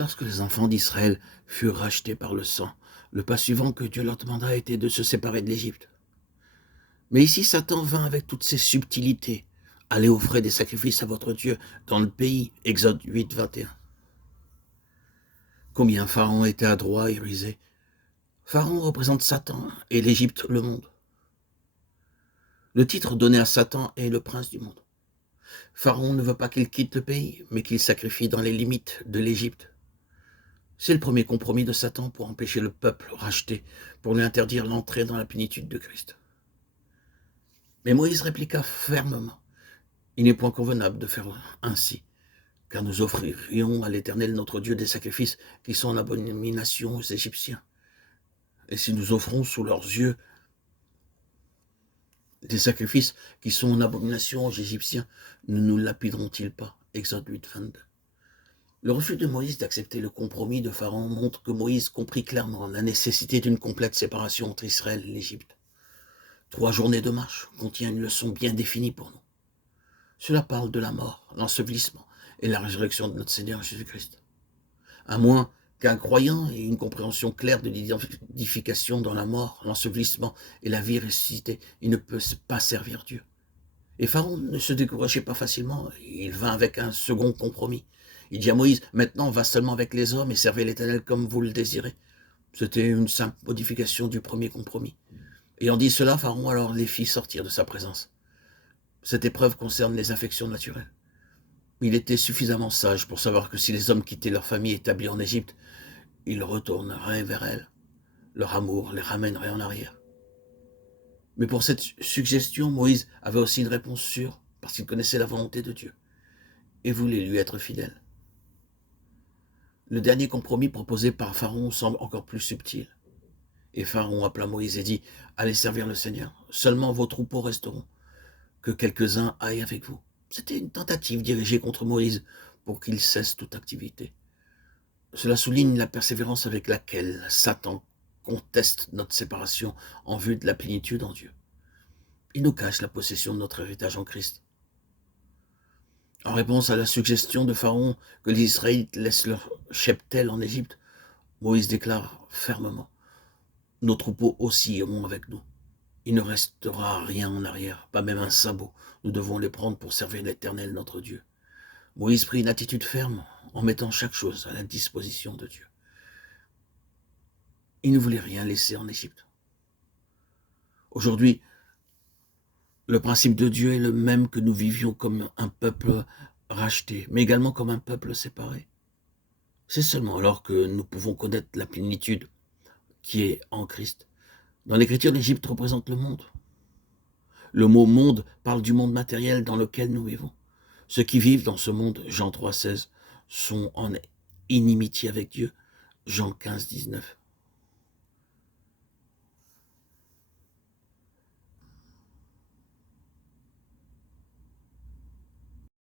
Lorsque les enfants d'Israël furent rachetés par le sang, le pas suivant que Dieu leur demanda était de se séparer de l'Égypte. Mais ici, Satan vint avec toutes ses subtilités. Allez offrir des sacrifices à votre Dieu dans le pays. Exode 8, 21. Combien Pharaon était adroit et rusé. Pharaon représente Satan et l'Égypte le monde. Le titre donné à Satan est le prince du monde. Pharaon ne veut pas qu'il quitte le pays, mais qu'il sacrifie dans les limites de l'Égypte. C'est le premier compromis de Satan pour empêcher le peuple racheté, pour lui interdire l'entrée dans la plénitude de Christ. Mais Moïse répliqua fermement. Il n'est point convenable de faire ainsi, car nous offririons à l'Éternel notre Dieu des sacrifices qui sont en abomination aux Égyptiens. Et si nous offrons sous leurs yeux des sacrifices qui sont en abomination aux Égyptiens, ne nous lapideront-ils pas? Exode 8, 22. Le refus de Moïse d'accepter le compromis de Pharaon montre que Moïse comprit clairement la nécessité d'une complète séparation entre Israël et l'Égypte. 3 journées de marche contiennent une leçon bien définie pour nous. Cela parle de la mort, l'ensevelissement et la résurrection de notre Seigneur Jésus-Christ. À moins qu'un croyant ait une compréhension claire de l'identification dans la mort, l'ensevelissement et la vie ressuscitée, il ne peut pas servir Dieu. Et Pharaon ne se décourageait pas facilement, il vint avec un second compromis. Il dit à Moïse, maintenant va seulement avec les hommes et servez l'Éternel comme vous le désirez. C'était une simple modification du premier compromis. Ayant dit cela, Pharaon alors les fit sortir de sa présence. Cette épreuve concerne les affections naturelles. Il était suffisamment sage pour savoir que si les hommes quittaient leur famille établie en Égypte, ils retourneraient vers elle. Leur amour les ramènerait en arrière. Mais pour cette suggestion, Moïse avait aussi une réponse sûre, parce qu'il connaissait la volonté de Dieu et voulait lui être fidèle. Le dernier compromis proposé par Pharaon semble encore plus subtil. Et Pharaon appela Moïse et dit, « Allez servir le Seigneur, seulement vos troupeaux resteront, que quelques-uns aillent avec vous. » C'était une tentative dirigée contre Moïse pour qu'il cesse toute activité. Cela souligne la persévérance avec laquelle Satan conteste notre séparation en vue de la plénitude en Dieu. Il nous cache la possession de notre héritage en Christ. En réponse à la suggestion de Pharaon que les Israélites laissent leur cheptel en Égypte, Moïse déclare fermement, « Nos troupeaux aussi iront avec nous. Il ne restera rien en arrière, pas même un sabot. Nous devons les prendre pour servir l'Éternel notre Dieu. » Moïse prit une attitude ferme en mettant chaque chose à la disposition de Dieu. Il ne voulait rien laisser en Égypte. Aujourd'hui, le principe de Dieu est le même que nous vivions comme un peuple racheté, mais également comme un peuple séparé. C'est seulement alors que nous pouvons connaître la plénitude qui est en Christ. Dans l'Écriture, l'Égypte représente le monde. Le mot « monde » parle du monde matériel dans lequel nous vivons. Ceux qui vivent dans ce monde, Jean 3,16, sont en inimitié avec Dieu, Jean 15, 19.